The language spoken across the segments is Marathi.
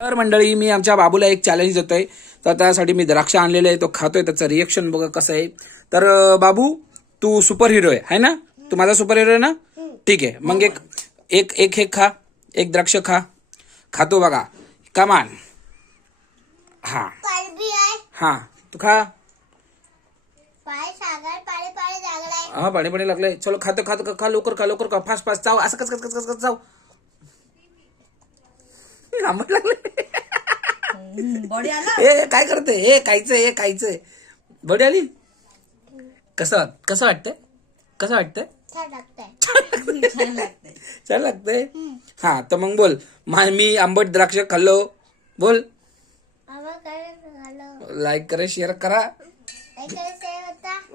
तर मंडळी मी आमच्या बाबूला एक चॅलेंज देतोय. तर त्यासाठी मी द्राक्ष आणलेले आहे, तो खातोय, त्याचं रिएक्शन बघा कसं आहे. तर बाबू तू सुपर हिरो आहे ना? तू माझा सुपर हिरो आहे ना? ठीक आहे, मग एक एक एक एक खा, एक द्राक्ष खा. खातो बघा, कमान. हा हा तू खा. हा पाणी पाणी लागलंय. चलो खातो खातो खा, लवकर खा, लवकर खा, फास्ट फास्ट चाव, असं कस कस कस कस चाव. आंबट लागले. बॉडी आला. ए काय करते? हे खायचंय. बॉडी आली. कसं कसं वाटतंय? कसं वाटतंय? छान लागतंय. हा तर मग बोल, मी आंबट द्राक्ष खाल्लो. बोल, लाईक करा, शेअर करा.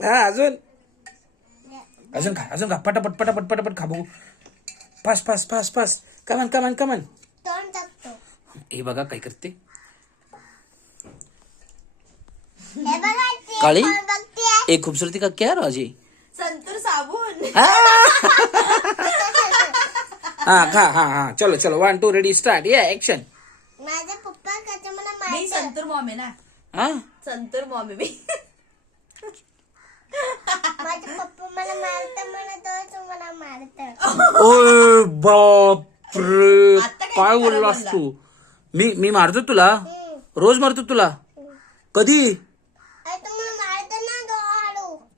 हा अजून अजून खा पटापट पटापट पटापट खा बघू. फास्ट फास्ट फास्ट फास्ट, कमान कमान कमान. हे बघा काय करते. काळी एक खूबसूरती का क्या राजी. संतूर साबून. हा खा. हा चलो चलो 1 2 रेडी स्टार्ट. या ऍक्शन. माझे पप्पा का मला मी संतूर मॉम आहे ना. हा संतूर मॉम आहे मी. माझे पप्पा मला मारतात, मला मारतात. ओय बाप रे, काय बोललास तू? मी मारतो तुला, रोज मारतो तुला. कधी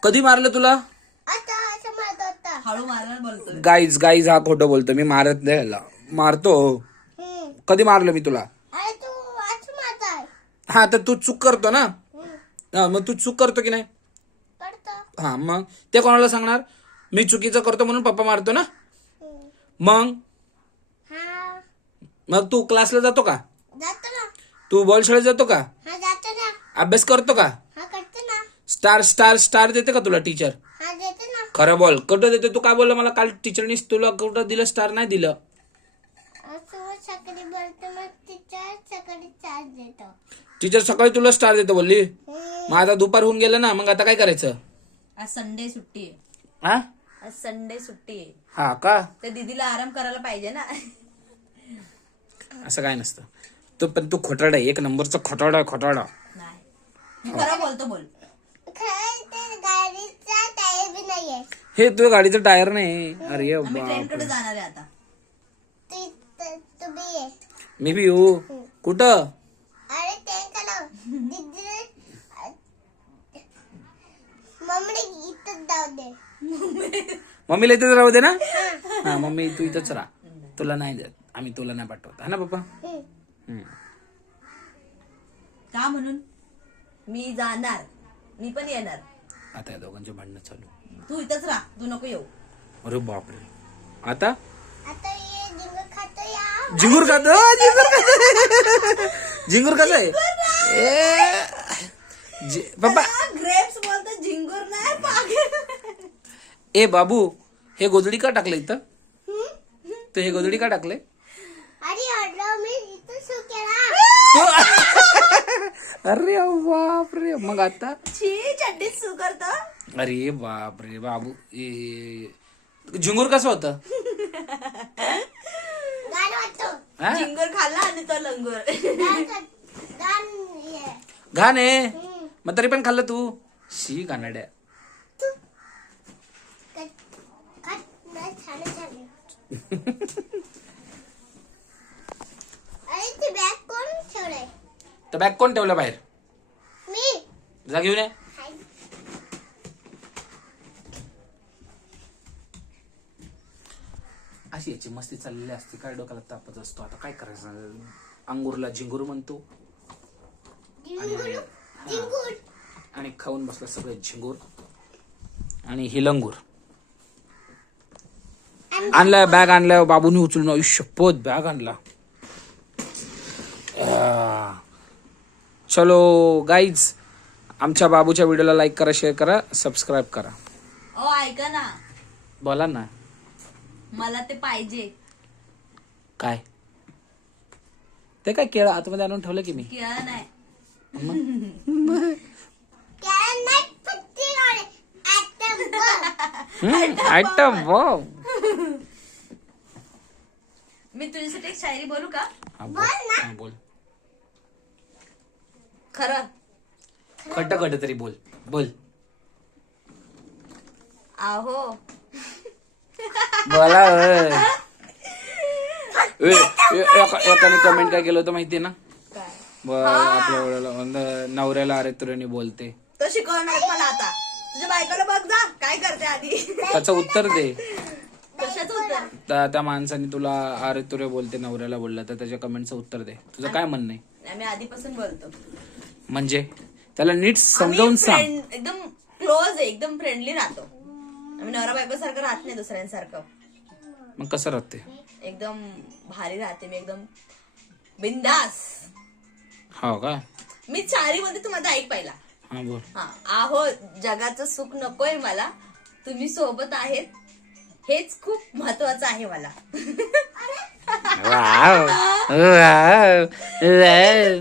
कधी मारलं तुला? हळू मारणार बोलतो. गाईज हा खोटं बोलतो. मी मारत नाही याला. मारतो. कधी मारलं मी तुला? हा तर तू चूक करतो ना. हा मग तू चूक करतो की नाही? हा मग ते कोणाला सांगणार? मी चुकीचं करतो म्हणून पप्पा मारतो ना. मग तू क्लासला जातो का? तू बॉल शाळेत जातो का? अभ्यास करतो का? स्टार स्टार स्टार देते का तुला टीचर? खरं बोल, कुठं देते? तू काय बोलला मला काल? टीचरनी तुला कुठं दिलं? स्टार नाही दिलं. टीचर सकाळी तुला स्टार देतो बोलली. मग आता दुपार होऊन गेलं ना, मग आता काय करायचं? आज संडे सुट्टी आहे. हा आज संडे सुट्टी आहे. हा का? तर दीदीला आराम करायला पाहिजे ना. असं काय नसतं. तू पण तू खोटाडा, एक नंबरचा खोटाडा. नाही खरं बोलतो. बोल. हे तुझ्या गाडीचं टायर नाही. अरे ट्रेनकडे जाणार आहे आता. मी बी येऊ. कुठं? मम्मीला इथेच राहू दे ना. हा मम्मी तू इथंच राहा. तुला नाही देत आम्ही, तुला नाही पाठवत हा ना पप्पा. का म्हणून? मी जाणार, मी पण येणार. आता या दोघांचे भांडणं चालू. तू इथंच राहा, तू नको येऊ. अरे बापरे. आता खातो. झिंगूर खातो. झिंगूर कसं आहे? पप्पा ग्रेप्स बोलतो, झिंगूर नाही. ए बाबू, हे गोधडी का टाकलं इथं? तू हे गोधडी का टाकले? अरे बाप रे. मग आता चड्डी सु करतो. अरे बाप रे बाबू. झिंगूर कसं होतं? झिंगूर खाल्ला आणि तो लंगूर. घाण आहे. मग तरी पण खाल्लं तू? शी गाणाड्या. तर बॅग कोण ठेवलं बाहेर? जा घेऊन ये. अशी याची मस्ती चाललेली असते. काय डोक्याला तापत असतो. आता काय करायचं? अंगूरला झिंगूर म्हणतो आणि खाऊन बसला सगळे झिंगूर आणि हिलंगूर. आणलाय बॅग, आणलाय बाबूनी उचलून. आयुष्यपत बॅग आणला. चलो गाईज, आमच्या बाबूच्या व्हिडिओला लाईक करा, शेअर करा, सबस्क्राईब करा. ओ ऐका ना. बोला ना. मला ते पाहिजे. काय ते? काय केळं आतमध्ये आणून ठेवलं की मी? केळं नाही. Item wow. मी तुझ्यासाठी एक शायरी बोलू का? बोल. खरं. खट तरी बोल बोल आहो. बोला एकाने कमेंट काय केलं होतं माहितीये ना, काय आपल्या नवऱ्याला अरे तुरेने बोलते. तो शिकवणार मला आता. तुझ्या बायकोला बघ जा काय करते आधी. त्याचं उत्तर दे. कशाचं उत्तर? त्या माणसाने तुला अरे तुरे बोलते नवऱ्याला बोलला तर त्याच्या कमेंटचं उत्तर दे. तुझं काय म्हणणं आहे? आम्ही आधीपासून बोलतो. म्हणजे त्याला नीट समजावून सांग. एकदम क्लोज आहे, एकदम फ्रेंडली राहतो आम्ही. नवरा बायको सारखं राहत नाही दुसऱ्यांसारखं. मग कसं राहते? एकदम भारी राहते मी, एकदम बिंदास. हो का? मी चारी मध्ये तू माझा ऐक पहिला. हा बोल. हा. आहो जगाचं सुख नकोय मला, तुम्ही सोबत आहेत हेच खूप महत्वाचं आहे मला. Wow wow wow.